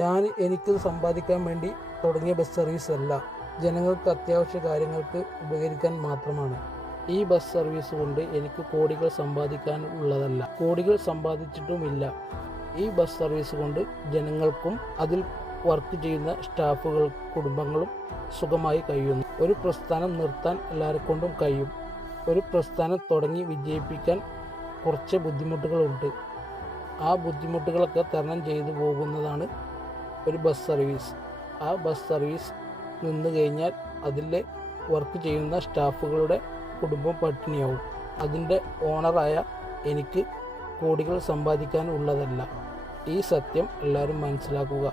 ഞാൻ എനിക്ക് സമ്പാദിക്കാൻ വേണ്ടി തുടങ്ങിയ ബസ് സർവീസ് അല്ല, ജനങ്ങൾക്ക് അത്യാവശ്യ കാര്യങ്ങൾക്ക് ഉപകരിക്കാൻ മാത്രമാണ്. ഈ ബസ് സർവീസ് കൊണ്ട് എനിക്ക് കോടികൾ സമ്പാദിക്കാൻ ഉള്ളതല്ല, കോടികൾ സമ്പാദിച്ചിട്ടുമില്ല. ഈ ബസ് സർവീസ് കൊണ്ട് ജനങ്ങൾക്കും അതിൽ വർക്ക് ചെയ്യുന്ന സ്റ്റാഫുകൾ കുടുംബങ്ങളും സുഖമായി കഴിയുന്നു. ഒരു പ്രസ്ഥാനം നിർത്താൻ എല്ലാവരെക്കൊണ്ടും കഴിയും. ഒരു പ്രസ്ഥാനം തുടങ്ങി വിജയിപ്പിക്കാൻ കുറച്ച് ബുദ്ധിമുട്ടുകളുണ്ട്. ആ ബുദ്ധിമുട്ടുകളൊക്കെ തരണം ചെയ്തു പോകുന്നതാണ് ഒരു ബസ് സർവീസ്. ആ ബസ് സർവീസ് നിന്ന് കഴിഞ്ഞാൽ അതിലെ വർക്ക് ചെയ്യുന്ന സ്റ്റാഫുകളുടെ കുടുംബം പട്ടിണിയാവും. അതിൻ്റെ ഓണറായ എനിക്ക് കോടികൾ സമ്പാദിക്കാൻ ഉള്ളതല്ല. ഈ സത്യം എല്ലാവരും മനസ്സിലാക്കുക.